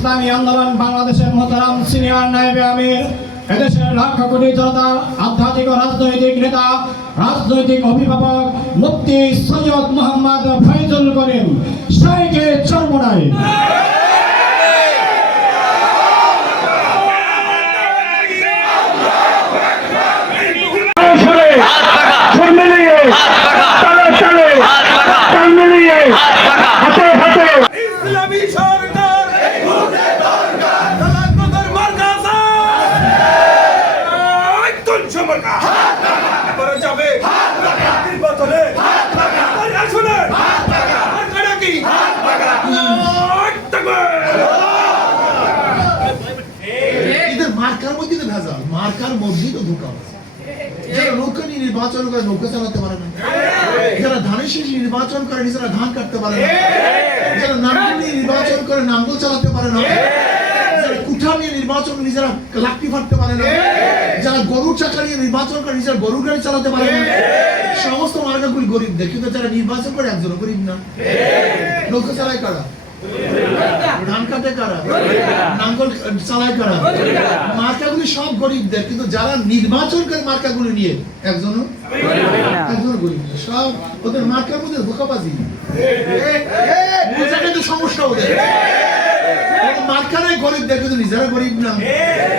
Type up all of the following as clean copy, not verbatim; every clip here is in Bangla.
ইসলামী আন্দোলন বাংলাদেশের মোহতারাম সিনিয়র নায়েবে আমির, এদেশের লাখ কোটি জনতা, আধ্যাত্মিক ও রাজনৈতিক নেতা, রাজনৈতিক অভিভাবক মুফতি সৈয়দ মোহাম্মদ ফয়জুল করিম শাইখে চরমোনাই। মার্কার মধ্যে তো ভেজাল, মার্কার মধ্যেই তো ধোঁকা আছে। যারা নৌকা নিয়ে নির্বাচন করে নৌকা চালাতে পারে না, যারা ধানের শীষ নির্বাচন করে নিজেরা ধান কাটতে পারে না, যারা নাঙ্গল নিয়ে নির্বাচন করে নাঙ্গল চালাতে পারে না, যারা কুঠা নিয়ে নির্বাচন নিজেরা লাকড়ি ফাটতে পারে না, যারা গরুর চাকা নিয়ে নির্বাচন করে নিজেরা গরুর গাড়ি চালাতে পারে না, সমস্ত মার্কাগুলি গরিবদের। কিন্তু যারা নির্বাচন করে একজনও গরিব না। নৌকা চালায় কারা? ধান কাটে কারা? নাঙ্গল চালায় কারা? মার্কাগুলি সব গরিবদের। কিন্তু যারা নির্বাচন করে মার্কাগুলি নিয়ে একজনও গরিব না। সব ওদের মার্কার মধ্যে ধোঁকাবাজি। কিন্তু সমস্যা ওদের মার্কারাই গরিবদের, কিন্তু নিজেরা গরিব না,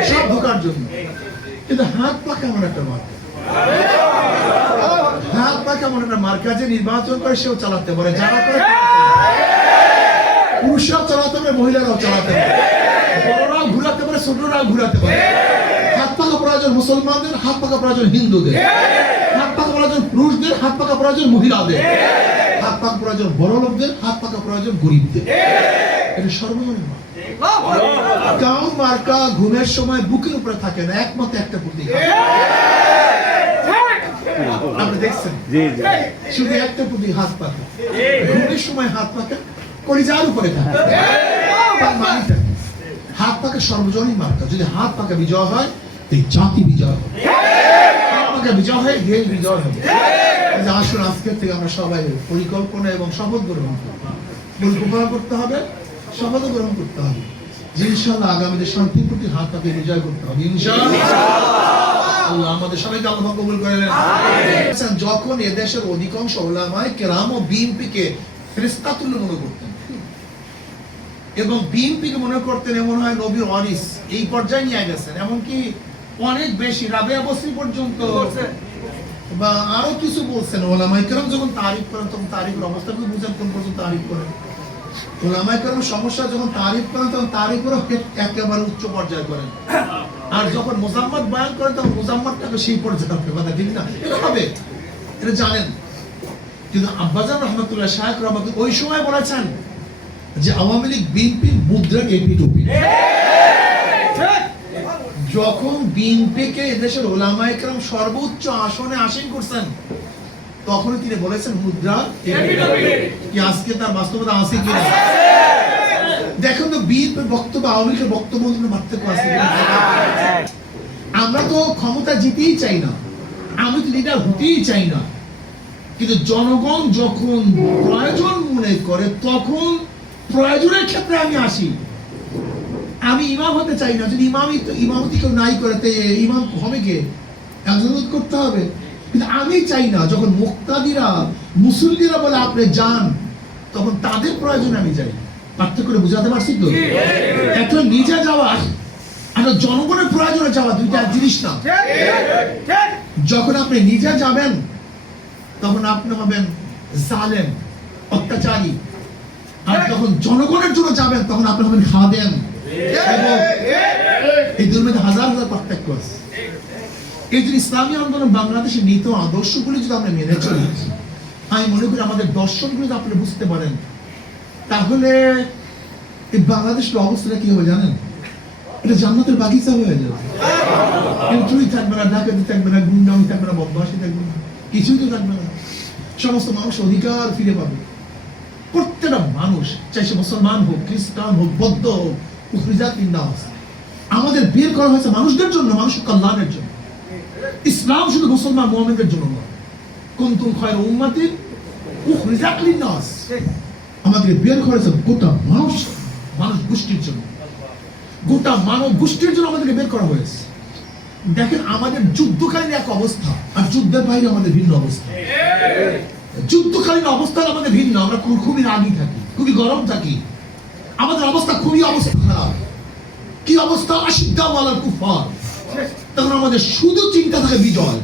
সব ধোকার জন্য। কিন্তু হাত পাকা এমন একটা মার্কা, হাত পাকা এমন একটা মার্কা যে নির্বাচন করে সেও চালাতে পারে, যারা করে পুরুষরাও চালাতে পারে, মহিলারাও চালাতে পারে, বড়রাও ঘুরাতে পারে, ছোটরাও ঘুরাতে পারে। হাত পাকা প্রয়োজন মুসলমানদের, হাত পাকা প্রয়োজন হিন্দুদের, হাত পাকা প্রয়োজন পুরুষদের, হাত পাকা প্রয়োজন মহিলাদের, হাত পাকা প্রয়োজন বড় লোকদের, হাত পাকা প্রয়োজন গরিবদের। এটা সর্বজনীন কাউ মার্কা ঘুমের সময় বুকের উপরে থাকে না, একমাত্র একটা প্রতীক। আপনি দেখছেন শুধু একটা প্রতীক, হাত পাকা। ঘুমের সময় হাত পাকা কলিজার উপরে থাকে, তার মানিটা হাত পাকা সর্বজনীন মার্কা। যদি হাত পাকা বিজয় হয়, এই জাতি বিজয় হবে। হাত পাকা বিজয় হয়, দেশ বিজয় হবে। আসুন আজকের থেকে আমরা সবাই পরিকল্পনা এবং শপথ গ্রহণ করব। পরিকল্পনা করতে হবে, শপথ গ্রহণ করতে হবে যে ইনশাআল্লাহ আগামীতে শান্তির প্রতি হাত পাকে বিজয় করতে হবে ইনশাআল্লাহ। আল্লাহ আমাদের সবাইকে আল্লাহ কবুল করে নেন। যখন এদেশের অধিকাংশ উলামায়ে কেরাম ও বিএনপিকে ফেরেশতা তুল্য মনে করতেন এবং বিএনপিকে মনে করতেন এমন হয় নবীর ওয়ারিস, এই পর্যায়ে নিয়ে গেছেন। এমনকি অনেক বেশি রাবেয়া বসরি পর্যন্ত বা আরো কিছু বলছেন। ওলামায়ে কেরাম যখন তারিফ করেন তখন তারিফের অবস্থাকে বুঝেন কোন পর্যন্ত তারিফ করেন। ওলামায়ে কেরাম সমস্যা যখন তারিফ করেন তখন তারিফেরও একেবারে উচ্চ পর্যায়ে করেন, আর যখন মুজাম্মাত বয়ান করেন তখন মুজাম্মাতটাকে সেই পর্যায়ে কথা ঠিক না, এটা হবে, এটা জানেন। কিন্তু আব্বাজান রহমতুল্লাহ শাহ রহমতুল্লাহ ওই সময় বলেছেন যে আওয়ামী লীগ বিএনপির মুদ্রা এপিটোপি। যখন বিএনপিকে এদেশের ওলামায়ে কেরাম সর্বোচ্চ আসনে আসীন করছেন তখন তিনি বলেছেন মুদ্রা এপিটোপি। কি আজকে তার বাস্তবতা আছে কিনা দেখুন তো। বিএনপির বক্তব্য আওয়ামী লীগের বক্তব্য পার্থক্য আছে কিনা। আমরা তো ক্ষমতা জিতেই চাই না, আমি তো লিডার হতেই চাই না, কিন্তু জনগণ যখন প্রয়োজন মনে করে তখন প্রয়োজনের ক্ষেত্রে আমি আসি। আমি ইমাম হতে চাই না, যদি ইমামতি কেউ নাই করে ইমাম হবে কে? একজন করতে হবে। কিন্তু আমি চাই না যখন মুক্তাদিরা মুসল্লিরা বলে আপনি যান, তখন তাদের প্রয়োজনে আমি যাই। পার্থক্য করে বুঝাতে পারছি তো? একটা নিজে যাওয়া আর জনগণের প্রয়োজনে যাওয়া দুইটা জিনিস না। যখন আপনি নিজে যাবেন তখন আপনি হবেন জালেম, অত্যাচারী, আর যখন জনগণের জন্য যাবেন তখন আপনি হবেন খাদেম। এই দুটোর মধ্যে হাজার হাজার পার্থক্য আছে। এই যে ইসলামী আন্দোলন বাংলাদেশের নীতি আদর্শগুলি যদি আমরা মেনে চলি, আমি মনে করি আমাদের দর্শনগুলি যদি আপনি বুঝতে পারেন, তাহলে এই বাংলাদেশের অবস্থাটা কি হবে জানেন? এটা জান্নাতের বাগিচা হয়ে যাবে। চুরি থাকবে না, ডাকাতি থাকবে না, গুন্ডামি থাকবে না, বদমাশি থাকবে না, কিছুই তো থাকবে না। সমস্ত মানুষ অধিকার ফিরে পাবে। প্রত্যেকটা মানুষ, চাই সে মুসলমান হোক, খ্রিস্টান হোক, বৌদ্ধ হোক, আমাদের বের করা হয়েছে মানুষদের জন্য, মানুষের কল্যাণের জন্য। ইসলাম শুধু মুসলমান মুমিনদের জন্য নয়। কুনতুম খায়রা উম্মাতিন উখরিজাত লিন-নাস, আমাদের বের করা হয়েছে গোটা মানুষ গোষ্ঠীর জন্য। গোটা মানব গোষ্ঠীর জন্য আমাদেরকে বের করা হয়েছে। দেখেন আমাদের যুদ্ধকালীন এক অবস্থা, আর যুদ্ধের বাইরে আমাদের ভিন্ন অবস্থা। যুদ্ধকালীন অবস্থা আমাদের ভিন্ন, আমরা খুবই রাগী থাকি, খুবই গরম থাকি, আমাদের অবস্থা খুবই অবস্থা খারাপ। কি অবস্থা? আশিদ্দা ওয়ালাল কুফার। তখন আমাদের শুধু চিন্তা থাকে বিজয়।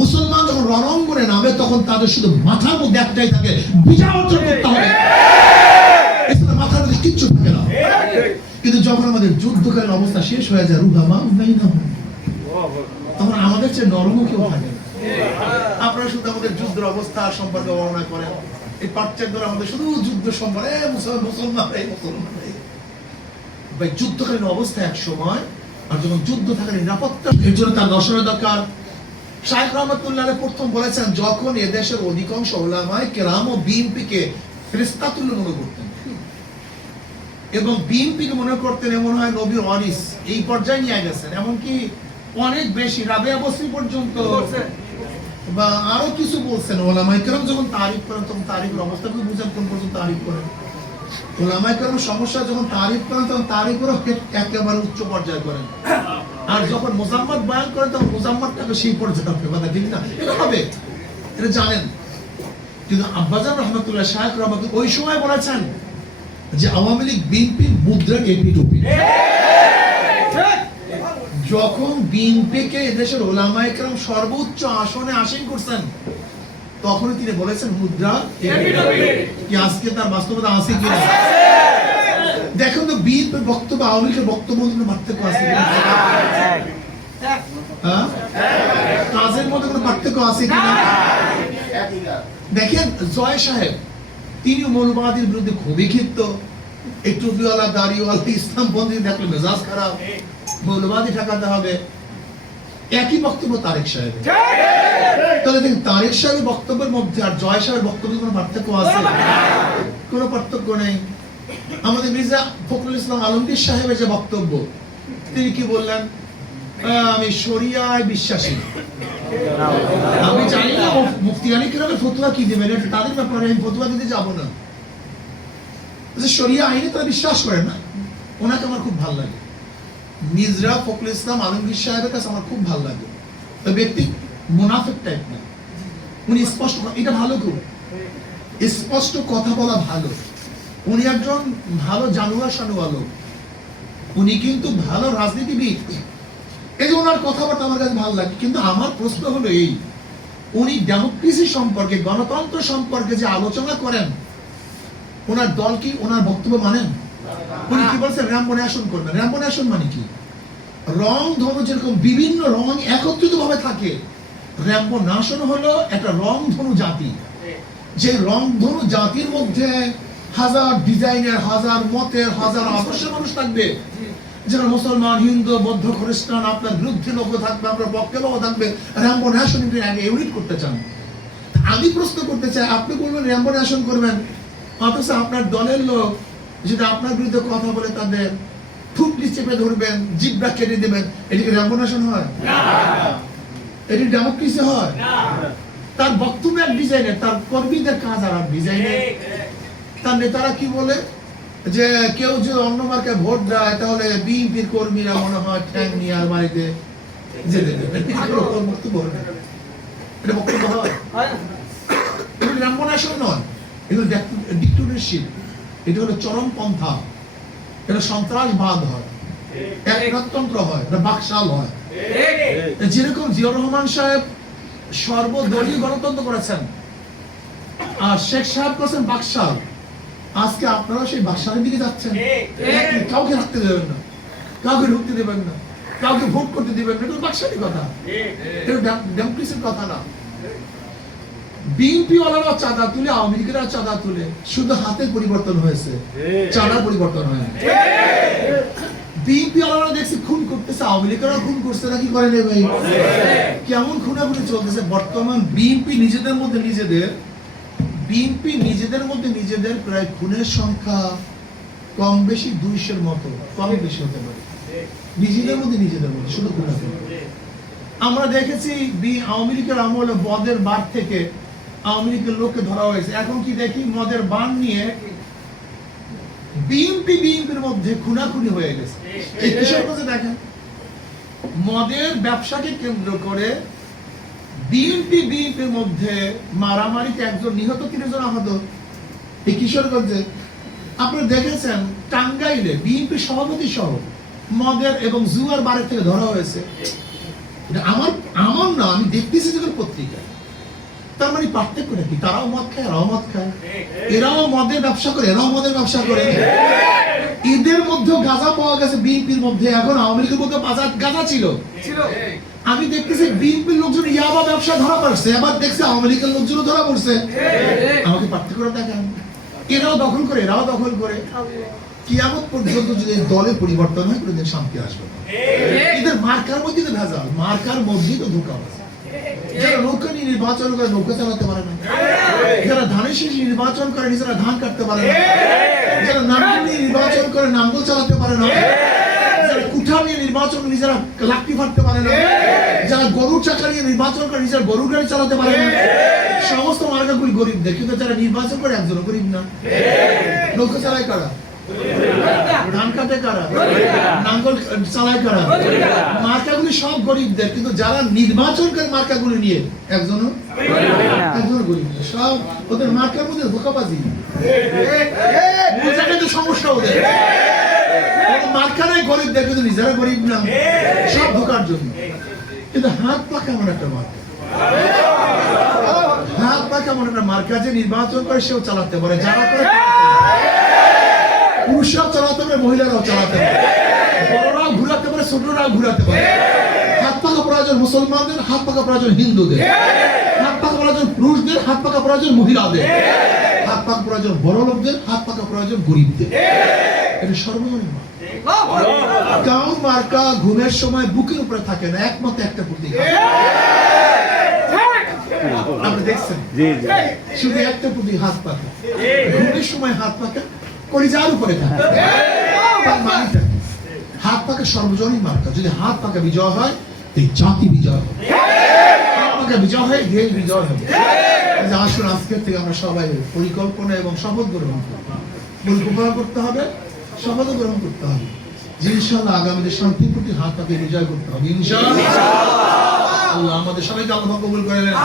মুসলমান যখন রণাঙ্গনে নামে তখন তাদের শুধু মাথার মধ্যে একটাই থাকে, বিজয় অর্জন করতে হবে, এছাড়া মাথার মধ্যে কিচ্ছু থাকে না। কিন্তু যখন আমাদের যুদ্ধকালীন অবস্থা শেষ হয়ে যায়, রুহামা তখন আমাদের চেয়ে নরমও কেউ থাকে না। আপনারা শুধু আমাদের যুদ্ধের অবস্থা সম্পর্কে বর্ণনা করেন, এই পাঠ্যের দ্বারা আমাদের শুধু যুদ্ধ সম্পর্কে মুসলমান ভাই, যুদ্ধকালীন অবস্থা এক সময়, আর যখন যুদ্ধ থাকার নিরাপত্তা, এর জন্য তার দর্শনের দরকার। শাইখ রহমতুল্লাহ প্রথম বলেছেন, যখন এদেশের অধিকাংশ উলামায়ে কেরাম ও বিএনপিকে ফেরেশতা তুল্য মনে করতেন, এবং বিএনপিকে মনে করতেন এমন হয় নবীর ওয়ারিস, এই পর্যায়ে নিয়ে গেছেন। এমনকি অনেক বেশি রাবেয়া বসরি পর্যন্ত বা আরো কিছু বলছেন। ওলামায়ে কেরাম যখন তারিফ করেন তখন তারিফের অবস্থাকে বুঝেন কোন পর্যন্ত তারিফ করেন। ওলামায়ে কেরাম সমস্যা যখন তারিফ করেন তখন তারিফেরও একেবারে উচ্চ পর্যায়ে করেন, আর যখন মুজাম্মাত বয়ান করেন তখন মুজাম্মাতটাকে সেই পর্যায়ে হবে, কথা ঠিক না? এটা হবে, এটা জানেন। কিন্তু আব্বাজান রহমতুল্লাহ শাইখ রহমতুল্লাহ ওই সময় বলেছেন যে আওয়ামী লীগ বিএনপি মুদ্রার এপিটুপি। যখন বিএনপিকে এদেশের ওলামায়ে কেরাম সর্বোচ্চ আসনে আসীন করছেন, তখন তিনি বলেছেন মুদ্রা এপিটুপি। কি আজকে তার বাস্তবতা আছে কিনা? দেখুন তো বিএনপির বক্তব্য আওয়ামী লীগের বক্তব্য মধ্যে পার্থক্য আছে কিনা? কাজের মধ্যে কোনো পার্থক্য আছে কিনা? দেখেন জয় সাহেব, তিনি মৌলবাদীর বিরুদ্ধে খুবই ক্ষিপ্ত, এই টুপিওয়ালা দাড়িওয়ালা ইসলাম বন্দী দেখলে মেজাজ খারাপ, মৌলবাদী ঠেকাতে হবে। একই বক্তব্য তারেক সাহেব। তাহলে দেখেন তারেক সাহেবের বক্তব্যের মধ্যে আর জয় সাহেবের বক্তব্যের কোনো পার্থক্য আছে? কোনো পার্থক্য নেই। আমাদের মির্জা ফখরুল ইসলাম আলমগীর সাহেবের যে বক্তব্য, তিনি কি বললেন? আমি শরিয়ায় বিশ্বাসী। আমি জানি না মুফতি আলী কেরামের ফতোয়া কি দিবেন, এটা তাদের ব্যাপারে, আমি ফতোয়া দিতে যাব না। শরিয়া আইনে তারা বিশ্বাস করে না। ওনাকে আমার খুব ভালো লাগে, মির্জা ফখরুল ইসলাম আলমগীর সাহেবের কাছে আমার খুব ভালো লাগে। ওই ব্যক্তি মুনাফিক টাইপ না, উনি স্পষ্ট, এটা ভালো, খুব স্পষ্ট কথা বলা ভালো। উনি একজন ভালো জানুয়া শানুয়া লোক, উনি কিন্তু ভালো রাজনীতিবিদ, এই যে ওনার কথাবার্তা আমার কাছে ভালো লাগে। কিন্তু আমার প্রশ্ন হলো এই, উনি ডেমোক্রেসি সম্পর্কে, গণতন্ত্র সম্পর্কে যে আলোচনা করেন, ওনার দল কি ওনার বক্তব্য মানেন? উনি কি বলছেন? র্যাম্বো ন্যাশন করবেন। র্যাম্বো ন্যাশন মানে কি? রং ধনু যেরকম বিভিন্ন রং একত্রিত ভাবে থাকে, র্যাম্বো ন্যাশন হলো একটা রং ধনু জাতি। যে রং ধনু জাতির মধ্যে হাজার ডিজাইনের, হাজার মতের, হাজার আদর্শের মানুষ থাকবে, যেখানে মুসলমান, হিন্দু, বৌদ্ধ, খ্রিস্টান, আপনার বিরুদ্ধে লোক থাকবে, আপনার পক্ষে লোক থাকবে। র্যাম্বো ন্যাশন ইউনিট করতে চান। আমি প্রশ্ন করতে চাই, আপনি বলবেন র্যাম্বো ন্যাশন করবেন, অথচ আপনার দলের লোক যদি আপনার বিরুদ্ধে কথা বলে তাদের ঠুকলি চেপে ধরবেন, জিব্রা কেটে দেবেন, এটি কি র্যাম্বো ন্যাশন হয়? এটি ডেমোক্রেসি হয়? তার বক্তব্য এক ডিজাইনের, তার কর্মীদের কাজ আর এক ডিজাইনের। তার নেতারা কি বলে যে কেউ যদি অন্য মার্কে ভোট দেয় তাহলে বিএনপির কর্মীরা মনে হয় ঠ্যাং নিয়ে আর বাড়িতে যেতে দেবে। বক্তব্য এটা বক্তব্য হয়? এটা র্যাম্বো ন্যাশন নয়, এগুলো ডিক্টেটরশিপ, এটা হলো চরমপন্থা, এটা সন্ত্রাসবাদ হয়, একনায়কতন্ত্র হয়, এটা বাকশাল হয়। যেরকম জিয়াউর রহমান সাহেব সর্বদলীয় গণতন্ত্র করেছেন, আর শেখ সাহেব করেছেন বাকশাল, আজকে আপনারা সেই বাকশালের দিকে যাচ্ছেন। কাউকে রাখতে দেবেন না, কাউকে ঢুকতে দেবেন না, কাউকে ভোট করতে দেবেন না, এটা বাকশালী কথা, এটা ডেমোক্রেসির কথা না। বিএনপি ওয়ালারা চাঁদা তুলে, আওয়ামী লীগেরা চাঁদা তুলে, শুধু হাতের পরিবর্তন হয়েছে, চাঁদার পরিবর্তন হয়। বিএনপি ওয়ালারা দেখছি খুন করতেছে, আওয়ামী লীগেরা খুন করছে নাকি করে নেই ভাই? কেমন খুনাখুনি চলতেছে বর্তমান। বিএনপি নিজেদের মধ্যে নিজেদের প্রায় খুনের সংখ্যা কম বেশি 200-এর মতো, কম বেশি হতে পারে। নিজেদের মধ্যে শুধু খুনাখুনি। আমরা দেখেছি আওয়ামী লীগের আমলে মদের বার থেকে আওয়ামী লীগের লোককে ধরা হয়েছে। এখন কি দেখি মদের বান নিয়ে বিএনপির মধ্যে খুনাখুনি হয়ে গেছে। এই কিশোরগঞ্জে দেখেন মদের ব্যবসাকে কেন্দ্র করে বিএনপির মধ্যে মারামারিতে একজন নিহত, 3 জন আহত। এই কিশোরগঞ্জে আপনারা দেখেছেন টাঙ্গাইলে বিএনপি সভাপতি সহ মদের এবং জুয়ার বারে থেকে ধরা হয়েছে। এটা আমার না, আমি দেখতেছি যখন পত্রিকায়। তার মানে পার্থক্যটা কি? তারাও মদ খায়, এরাও মদ খায়, এরাও মদের ব্যবসা করে, এরাও মদের ব্যবসা করে। এদের মধ্যে গাঁজা পাওয়া গেছে বিএনপির মধ্যে, এখন আওয়ামী লীগের মধ্যে গাঁজা ছিল। আমি দেখতেছি বিএনপির লোকজন ইয়াবা ব্যবসা ধরা পড়ছে, আবার দেখছি আওয়ামী লীগের লোকজনও ধরা পড়ছে। আমাকে পার্থক্যটা দেখেন, এরাও দখল করে, এরাও দখল করে। কিয়ামত পর্যন্ত যদি দলের পরিবর্তন হয় কোনোদিন শান্তি আসবে না। এদের মার্কার মধ্যে তো ভেজাল, মার্কার মধ্যেই তো ধোঁকা আছে। যারা নৌকা নিয়ে নির্বাচন করে নৌকা চালাতে পারে না, যারা ধানের শীষ নির্বাচন করে নিজেরা ধান কাটতে পারে না, যারা নাঙ্গল নিয়ে নির্বাচন করে নাঙ্গল চালাতে পারে না, যারা কুঠা নিয়ে নির্বাচন নিজেরা লাকড়ি ফাটতে পারে না, যারা গরুর চাকা নিয়ে নির্বাচন করে নিজেরা গরুর গাড়ি চালাতে পারে না, সমস্ত মার্কাগুলি গরিবদের। কিন্তু যারা নির্বাচন করে একজনও গরিব না। নৌকা চালায় কারা? ধান কাটে কারা? নাঙ্গল চালায় কারা? মার্কাগুলি সব গরিবদের। কিন্তু যারা নির্বাচন করে মার্কাগুলি নিয়ে একজনও গরিব না। সব ওদের মার্কার মধ্যে ধোঁকাবাজি। তো সমস্যা ওদের মার্কা নাই গরিবদের, কিন্তু নিজেরা গরিব না, সব ধোকার জন্য। কিন্তু হাত পাকা এমন একটা মার্কা, হাত পাকা এমন একটা মার্কা যে নির্বাচন করে সেও চালাতে পারে, যারা করে পুরুষরাও চালাতে পারে, মহিলারাও চালাতে পারে, বড়রাও ঘুরাতে পারে, ছোটরাও ঘুরাতে পারে। হাত পাকা প্রয়োজন মুসলমানদের, হাত পাকা প্রয়োজন হিন্দুদের, হাত পাকা প্রয়োজন পুরুষদের, হাত পাকা প্রয়োজন মহিলাদের, হাত পাকা প্রয়োজন বড় লোকদের, হাত পাকা প্রয়োজন গরিবদের। এটা সর্বজনীন কাউ মার্কা ঘুমের সময় বুকের উপরে থাকে না, একমাত্র একটা প্রতীক। আপনি দেখছেন শুধু একটা প্রতীক, হাত পাকা। ঘুমের সময় হাত পাকা, কলিজার উপরে থাকে। তার মানিটা হাত পাকা সর্বজনীন মার্কা। যদি হাত পাকা বিজয় হয়, এই জাতি বিজয় হবে। হাত পাকা বিজয় হয়, দেশ বিজয় হবে। আসুন আজকের থেকে আমরা সবাই পরিকল্পনা এবং শপথ গ্রহণ করব। পরিকল্পনা করতে হবে, শপথ গ্রহণ করতে হবে যে ইনশাআল্লাহ আগামীতে শান্তির প্রতি হাত পাকে বিজয় করতে হবে। ইনশাআল্লাহ আল্লাহ আমাদের সবাইকে আল্লাহ কবুল করে নেন।